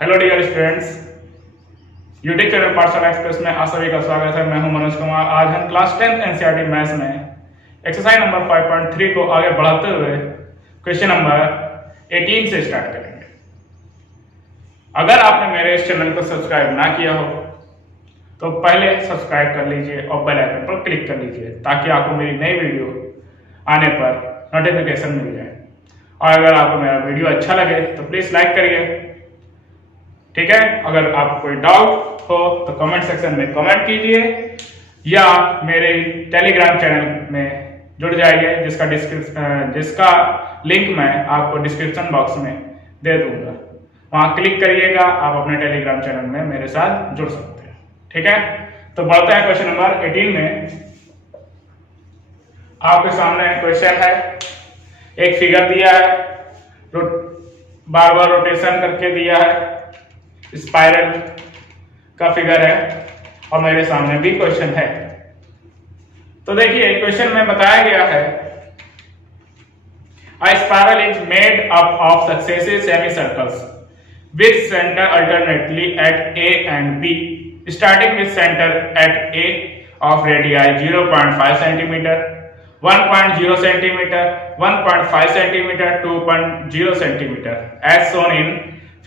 Hello dear students, YouTube channel Pathshala Express में आप सभी का स्वागत है। मैं हूं मनोज कुमार। आज हम क्लास 10 एनसीईआरटी मैथ्स में एक्सरसाइज नंबर 5.3 को आगे बढ़ाते हुए क्वेश्चन नंबर 18 से स्टार्ट करेंगे। अगर आपने मेरे इस चैनल को सब्सक्राइब ना किया हो तो पहले सब्सक्राइब कर लीजिए और बेल आइकन पर क्लिक कर लीजिए ताकि आपको मेरी नई वीडियो आने पर नोटिफिकेशन मिल जाए। और अगर आपको मेरा वीडियो अच्छा लगे तो प्लीज लाइक करिए, ठीक है। अगर आपको कोई डाउट हो तो कमेंट सेक्शन में कमेंट कीजिए या मेरे टेलीग्राम चैनल में जुड़ जाइए जिसका लिंक मैं आपको डिस्क्रिप्शन बॉक्स में दे दूंगा। वहां क्लिक करिएगा, आप अपने टेलीग्राम चैनल में मेरे साथ जुड़ सकते हैं, ठीक है। तो बढ़ते हैं क्वेश्चन नंबर 18 में। आपके सामने क्वेश्चन है, एक फिगर दिया है, बार बार रोटेशन करके दिया है, स्पाइरल का फिगर है और मेरे सामने भी क्वेश्चन है। तो देखिए क्वेश्चन में बताया गया है, a spiral is made up of successive semicircles with center alternately at A and B, starting with center at A of radii 0.5 cm, 1.0 cm, 1.5 cm, 2.0 cm as shown in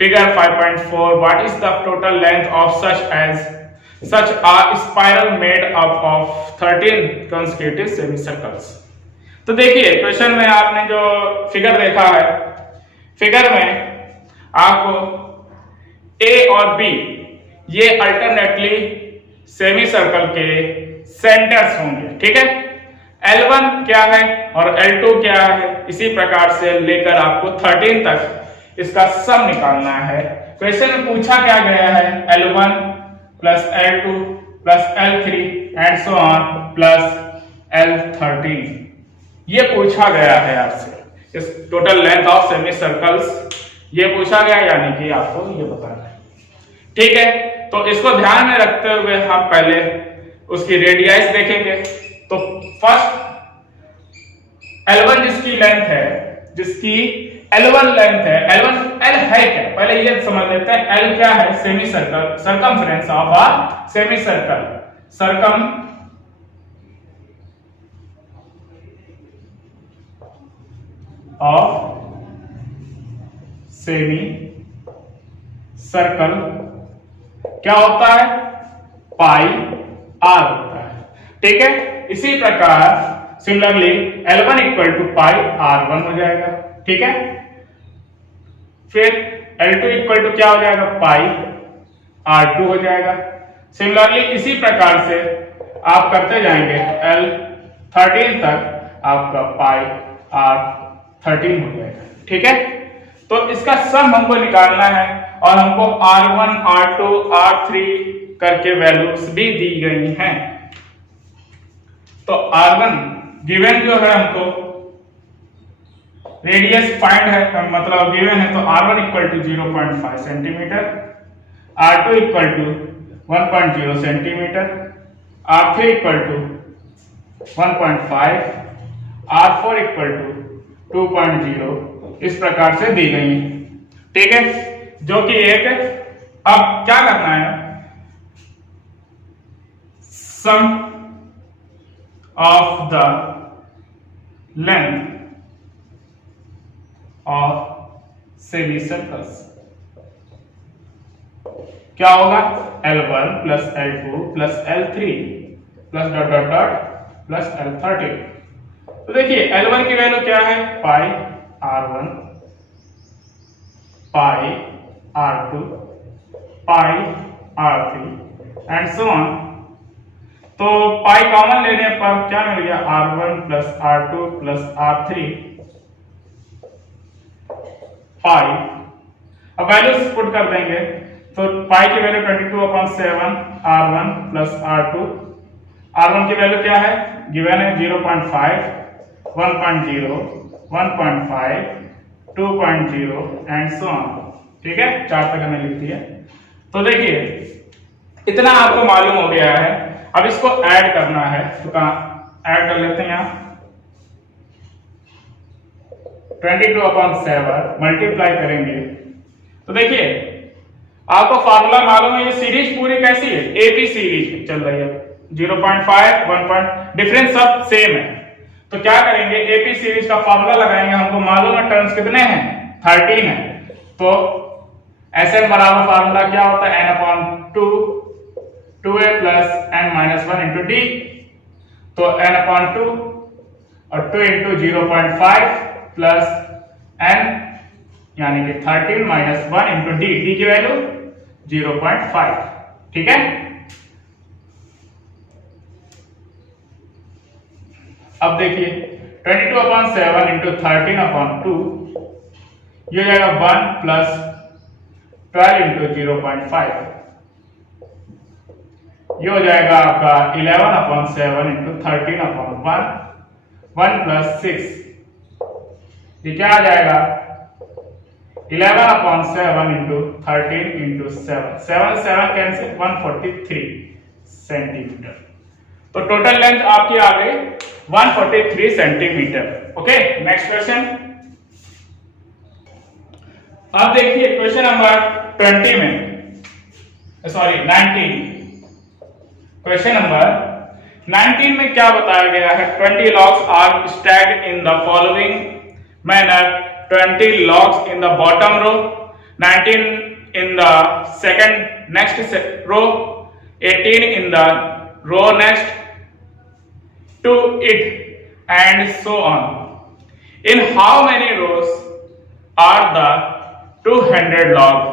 Figure 5.4. What is the total length of such a spiral made up of 13 consecutive semicircles? तो देखिए question में आपने जो figure देखा है, figure में आपको A और B ये अल्टरनेटली सेमी सर्कल के सेंटर्स होंगे, ठीक है। L1 क्या है और L2 क्या है, इसी प्रकार से लेकर आपको 13 तक इसका सम निकालना है। क्वेश्चन में पूछा क्या गया है, L1 plus L2 plus L3 and so on plus L13 ये पूछा गया है आपसे। इस total length of semi circles ये पूछा गया, यानी कि आपको ये बताना है, ठीक है। तो इसको ध्यान में रखते हुए हम पहले उसकी रेडियस देखेंगे। तो फर्स्ट L1 जिसकी लेंथ है, जिसकी L1 लेंथ है, L1 L है क्या, पहले ये समझ लेते हैं। L क्या है, semi circle, circumference of a semi circle, सरकम of semi circle क्या होता है, पाई आर होता है, ठीक है। इसी प्रकार similarly L1 equal to pi R1 हो जाएगा, ठीक है। फिर L2 इक्वल टू क्या हो जाएगा, पाई R2 हो जाएगा। सिमिलरली इसी प्रकार से आप करते जाएंगे L13 तक आपका पाई R13 हो जाएगा, ठीक है। तो इसका सम हमको निकालना है और हमको R1, R2, R3 करके वैल्यूज भी दी गई हैं। तो R1 गिवन जो है हमको रेडियस फाइंड है, मतलब गिवन है, तो R1 equal to 0.5 centimetre, R2 equal to 1.0 centimetre, R3 equal to 1.5, R4 equal to 2.0 इस प्रकार से दी गई है, ठीक है। जो कि एक, अब क्या करना है, sum of the length of semi circles क्या होगा, L1 plus L2 plus L3 plus dot dot dot plus L13। तो देखिए L1 की वैल्यू क्या है, पाई R1, pi R2, pi R3 and so on. तो पाई कॉमन लेने पर क्या मिल गया, R1 plus R2 plus R3 पाई। अब वैल्यूज पुट कर देंगे, तो पाई की value 22/7 R1 plus R2। R1 की वैल्यू क्या है, गिवन है 0.5, 1.0, 1.5, 2.0 एंड सो ऑन, ठीक है। 4 तक हमें लिख दिया। तो देखिए इतना आपको मालूम हो गया है। अब इसको ऐड करना है, तो कहां ऐड कर लेते हैं, यहां 22/7 मल्टीप्लाई करेंगे तो देखिए आपको फार्मूला मालूम है, ये सीरीज पूरी कैसी है, एपी सीरीज चल रही है, 0.5 1 पॉइंट डिफरेंस सब सेम है। तो क्या करेंगे, एपी सीरीज का फार्मूला लगाएंगे, हमको मालूम है टर्म्स कितने हैं 13 है। तो Sn बराबर फार्मूला क्या होता है, n/2 2a plus n-1 into D. तो n/2 और 2 इंटू 0.5 प्लस n यानी कि 13 माइनस 1 इंटू डी, डी की वैल्यू 0.5, ठीक है। अब देखिए 22/7 इंटू 13/2 ये हो जाएगा 1 प्लस 12 इंटू 0.5, ये हो जाएगा आपका 11/7 इंटू 13/1 1 प्लस 6, ये क्या आ जाएगा 11/7 इंटू 13 इंटू 7 7 कैंसिल 143 सेंटीमीटर। तो टोटल लेंथ आपकी आ गई 143 सेंटीमीटर। Okay, next question. अब देखिए क्वेश्चन नंबर 20 में, सॉरी 19, क्वेश्चन नंबर 19 में क्या बताया गया है, 20 logs are stacked in the following manner, 20 logs in the bottom row, 19 in the second next row, 18 in the row next to it, and so on. In how many rows are the 200 logs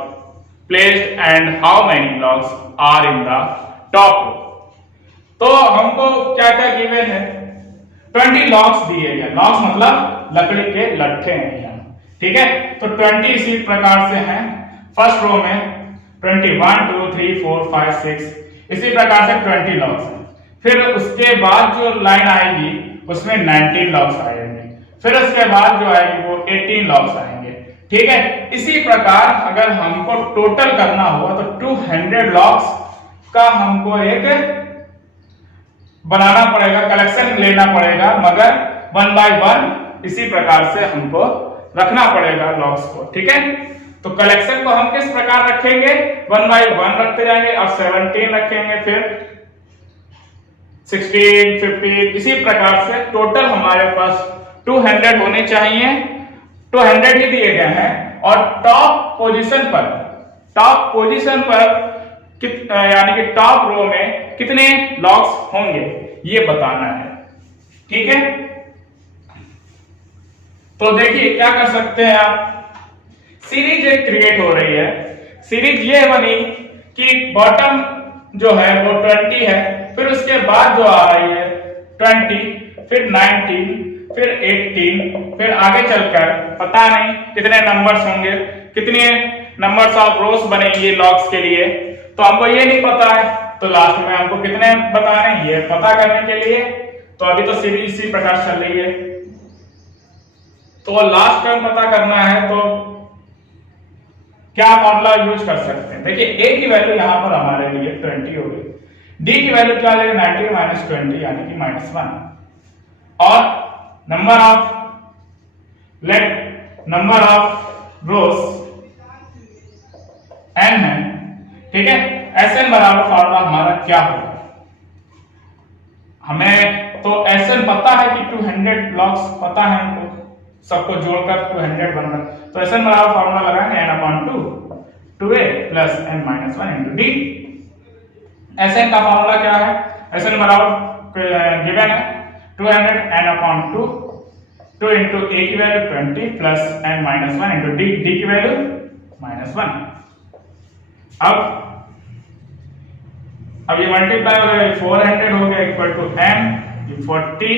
placed and how many logs are in the top row? तो हमको क्या क्या given है, 20 logs दिए गए, logs मतलब लकड़ी के लट्ठे हैं यहाँ, ठीक है। तो 20 इसी प्रकार से हैं, फर्स्ट रो में 20 1 2 3 4 5 6 इसी प्रकार से 20 लॉग्स हैं। फिर उसके बाद जो लाइन आएगी उसमें 19 लॉग्स आएंगे, फिर उसके बाद जो आएगी वो 18 लॉग्स आएंगे, ठीक है। इसी प्रकार अगर हमको टोटल करना हुआ तो 200 लॉग्स का हमको एक बनाना पड़ेगा, कलेक्शन लेना पड़ेगा, मगर 1 बाय 1 इसी प्रकार से हमको रखना पड़ेगा लॉग्स को, ठीक है। तो कलेक्शन को हम किस प्रकार रखेंगे, 1 बाय 1 रखते जाएंगे और 17 रखेंगे, फिर 16 15 इसी प्रकार से टोटल हमारे पास 200 होने चाहिए, 200 ही दिए गए हैं। और टॉप पोजीशन पर यानी कि टॉप रो में कितने लॉग्स होंगे ये बताना है, ठीक है। तो देखिए क्या कर सकते हैं आप, सीरीज एक क्रिएट हो रही है, सीरीज ये बनी कि बॉटम जो है वो 20 है, फिर उसके बाद जो आ रही है 20, फिर 19, फिर 18, फिर आगे चलकर पता नहीं कितने नंबर्स होंगे, कितने नंबर्स ऑफ रोज बनेंगे लॉग्स के लिए, तो हमको ये नहीं पता है। तो लास्ट में हमको कितने बताने ये पता करने के लिए, तो अभी तो सीरीज इसी प्रकार चल रही है, तो लास्ट टर्म पता करना है तो क्या फॉर्मूला यूज कर सकते हैं। देखिए ए की वैल्यू यहां पर हमारे लिए 20 हो गई, डी की वैल्यू क्या है 19 माइनस 20 यानी कि -1, और नंबर ऑफ रोज n है, ठीक है। Sn बराबर फॉर्मूला हमारा क्या होगा, हमें तो Sn पता है कि 200 लॉग्स पता है हमको, सबको जोड़कर 200 बन रहा है, तो Sn बराबर फॉर्मूला लगाएंगे n/2 2a plus n-1 into D. Sn का फॉर्मूला क्या है, Sn बराबर गिवन है 200 n/2 2 इंटू a की value 20 plus n-1 into D, D की वैल्यू -1। अब ये मल्टीप्लाई हो गया, 400 हो गया equal to m 40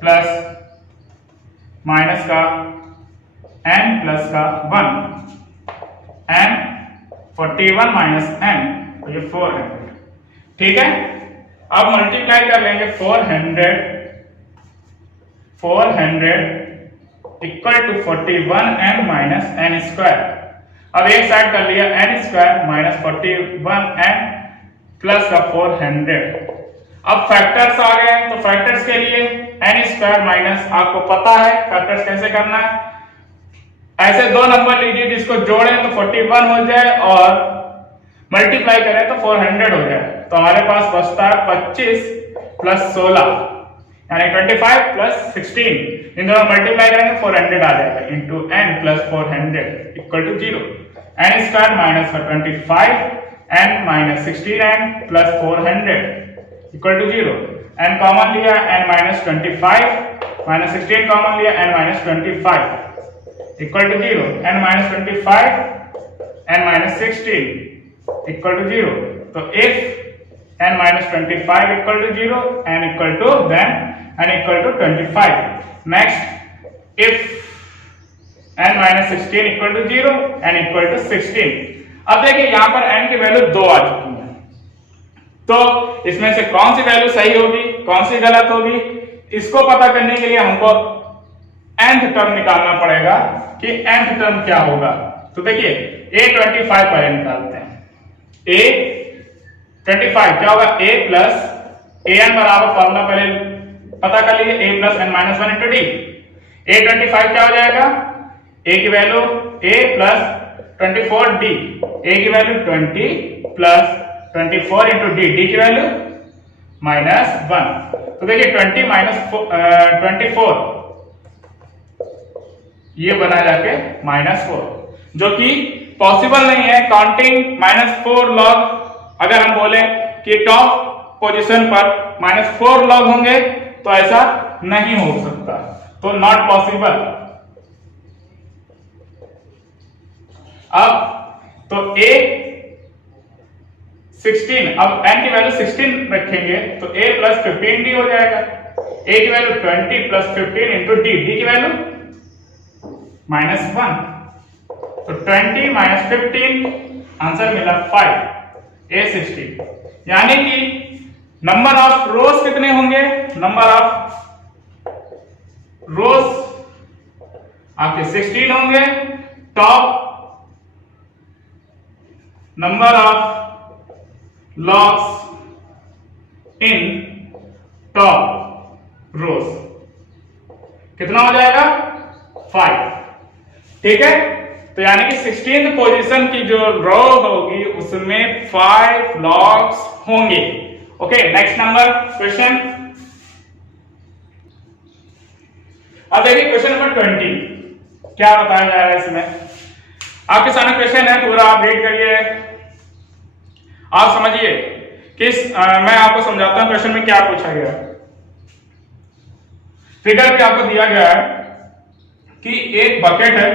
plus minus का n प्लस का 1 m 41 माइनस m, तो ये 400, ठीक है। अब मल्टीप्लाई कर लेंगे 400 equal to 41 m minus n square. अब एक साइड कर लिया n square minus 41 m plus का 400। अब फैक्टर्स आ गए, तो फैक्टर्स के लिए n स्क्वायर माइनस, आपको पता है फैक्टर्स कैसे करना है, ऐसे दो नंबर लीजिए जिसको जोड़ें तो 41 हो जाए और मल्टीप्लाई करें तो 400 हो जाए। तो हमारे पास बचता है 25 प्लस 16 यानी 25 प्लस 16। इन दोनों मल्टीप्लाई करेंगे 400 आ जाएगा into n plus 400 equal to 0। n square minus 25 n minus 16n plus 400 equal to 0। n common लिया n माइनस 25 माइनस 16 कॉमन लिया n minus 25 equal to 0। n minus 25 n minus 16 equal to 0। तो if n minus 25 equal to 0 n equal to then n equal to 25। next if n minus 16 equal to 0 n equal to 16। अब देखिए यहां पर n की value 2 आ चुकी है, तो इसमें से कौन सी वैल्यू सही होगी कौन सी गलत होगी, इसको पता करने के लिए हमको nth टर्म निकालना पड़ेगा कि nth टर्म क्या होगा। तो देखिए a25 पहले निकालते हैं। a25 क्या होगा, a प्लस an बराबर फॉर्मूला पहले पता कर लीजिए a plus n minus 1 into D. a25 क्या हो जाएगा, a की value a plus 24 d, a की value 20 plus 24 into D, D की वैल्यू माइनस 1। तो देखिए 20 माइनस 24 ये बना जाके -4, जो कि पॉसिबल नहीं है। काउंटिंग -4 लॉग अगर हम बोले कि टॉप पोजीशन पर -4 लॉग होंगे तो ऐसा नहीं हो सकता, तो नॉट पॉसिबल। अब तो a 16, अब n की वैल्यू 16 रखेंगे तो a प्लस 15 d हो जाएगा। a की value 20 plus 15 into D, D की वैल्यू -1। तो 20 माइनस 15 आंसर मिला 5, a16। यानी कि नंबर ऑफ रोज कितने होंगे, नंबर ऑफ रोज आपके 16 होंगे। Top number of logs in top rows कितना हो जाएगा, 5। ठीक है, तो यानी कि 16th पोजीशन की जो रो होगी उसमें 5 लॉग्स होंगे। Okay, next number question. अब देखिए क्वेश्चन नंबर 20 क्या बताया जा रहा है इसमें। आपके सामने क्वेश्चन है, पूरा आप रीड करिए, आप समझिए कि मैं आपको समझाता हूं क्वेश्चन में क्या पूछा गया है। फिगर भी आपको दिया गया है कि एक बकेट है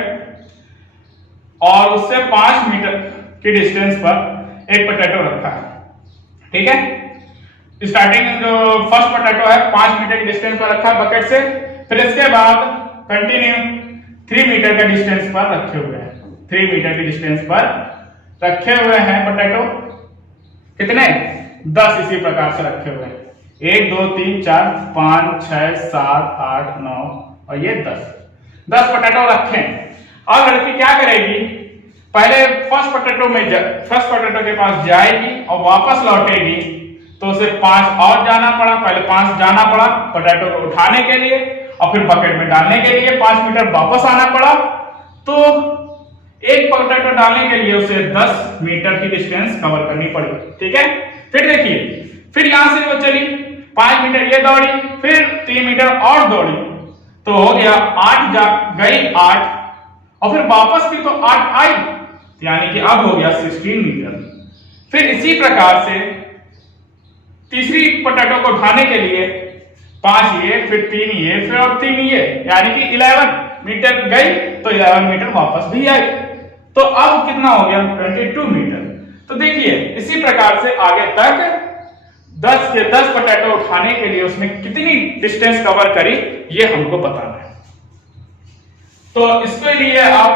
और उससे 5 मीटर की डिस्टेंस पर एक पोटैटो रखा है। ठीक है, स्टार्टिंग जो फर्स्ट पोटैटो है 5 मीटर की डिस्टेंस पर रखा है बकेट से, फिर इसके बाद कंटिन्यू 3 मीटर के डिस्टेंस पर रखे हुए हैं, 3 मीटर की डिस्टेंस पर रखे हुए हैं पोटैटो। कितने, 10 इसी प्रकार से रखे हुए हैं, 1 2 3 4 5 6 7 8 9 और ये 10 पोटैटो रखे। और लड़की क्या करेगी, पहले फर्स्ट पोटैटो के पास जाएगी और वापस लौटेगी, तो उसे 5 और जाना पड़ा, पहले 5 जाना पड़ा पोटैटो को उठाने के लिए और फिर बकेट में डालने के लिए 5 मीटर वापस आना पड़ा। तो एक पोटैटो डालने के लिए उसे 10 मीटर की डिस्टेंस कवर करनी पड़ी। ठीक है, फिर देखिए, फिर यहां से वो चली 5 मीटर ये दौड़ी, फिर 3 मीटर और दौड़ी, तो हो गया 8 गई 8 और फिर वापस भी तो 8 आई, यानी कि अब हो गया 16 मीटर। फिर इसी प्रकार से तीसरी पोटैटो को उठाने के लिए 5 ये, फिर 3 ये, फिर अब 3 ये, यानी कि 11 मीटर गई तो 11 मीटर वापस भी आई, तो अब कितना हो गया 22 मीटर। तो देखिए इसी प्रकार से आगे तक 10 के 10 पोटैटो उठाने के लिए उसने कितनी डिस्टेंस कवर करी ये हमको बताना है। तो इसके लिए आप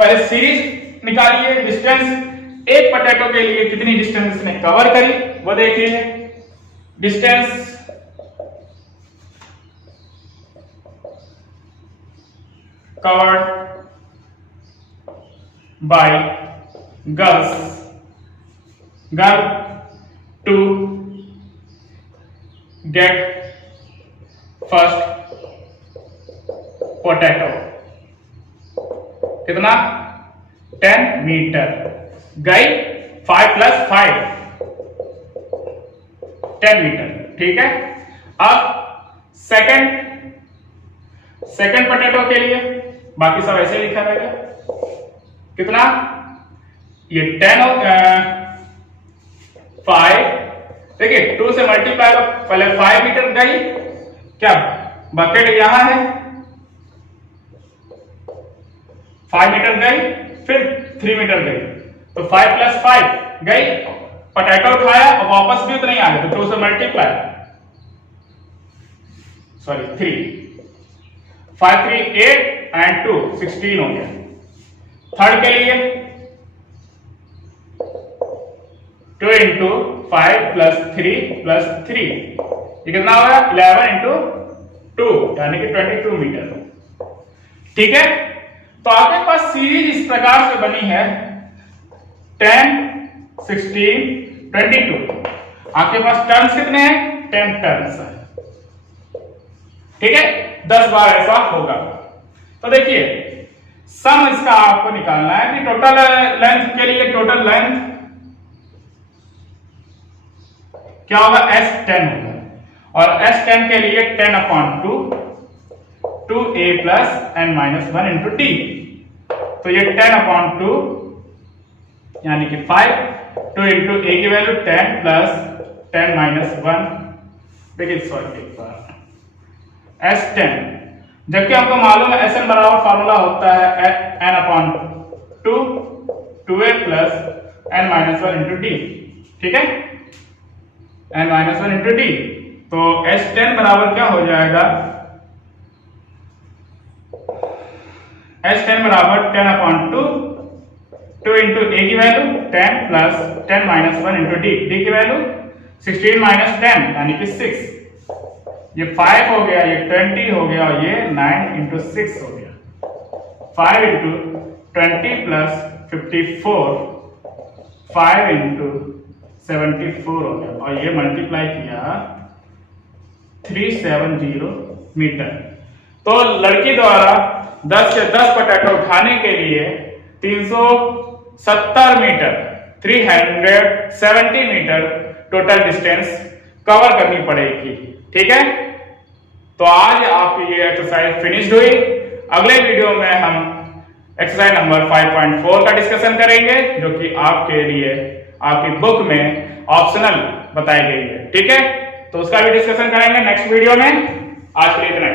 पहले सीरीज निकालिए, डिस्टेंस एक पोटैटो के लिए कितनी डिस्टेंस इसने कवर करी वो देखिए। Distance covered by girl to get first potato कितना 10 मीटर गई 5 + 5 10 मीटर। ठीक है, अब सेकंड पोटैटो के लिए बाकी सब ऐसे लिखा रहेगा। कितना ये 10 5 देखिए 2 से मल्टीप्लाई पहले 5 मीटर गई, क्या बकेट यहां है 5 मीटर गई, फिर 3 मीटर गई, तो 5 + 5 गई, पोटैटो उठाया और वापस भी उतना ही आ गया, तो 2 से मल्टीप्लाई 3 5 3 8 एंड 2 16 हो गया। थर्ड के लिए 2 × 5 + 3 + 3 ये कितना होगा 11 × 2 यानी कि 22 मीटर। ठीक है, तो आपके पास सीरीज इस प्रकार से बनी है 10 16 22। आपके पास टर्न्स कितने हैं 10 टर्न्स है। ठीक है, 10 बार ऐसा होगा। तो देखिए सम इसका आपको निकालना है कि टोटल लेंथ के लिए टोटल लेंथ क्या होगा S10 होगा, और S10 के लिए 10/2 2a + n - 1 × d, तो ये 10/2 यानी कि 5 2 × a की वैल्यू 10 + 10 - 1 देखिए S10, जबकि हमको मालूम है SN बराबर फार्मूला होता है n/2 2a + n - 1 × d। ठीक है, n - 1 × d, तो S10 बराबर क्या हो जाएगा S10 बराबर 10/2 2 × a की वैल्यू 10 + 10 - 1 × d, d की वैल्यू 16 - 10 यानी कि 6, ये 5 हो गया, ये 20 हो गया, और ये 9 × 6 हो गया, 5 × 20 + 54 5 × 74 हो गया, और ये मल्टीप्लाई किया 370 मीटर। तो लड़की द्वारा 10 से 10 पोटैटो उठाने के लिए 370 metre 370 metre total distance cover करनी पड़ेगी। ठीक है, तो आज आपकी ये एक्सरसाइज फिनिश्ड हुई। अगले वीडियो में हम एक्सरसाइज नंबर 5.4 का डिस्कशन करेंगे, जो कि आपके लिए आपकी बुक में ऑप्शनल बताई गई है। ठीक है, तो उसका भी डिस्कशन करेंगे नेक्स्ट वीडियो में। आज के लिए इतना ही।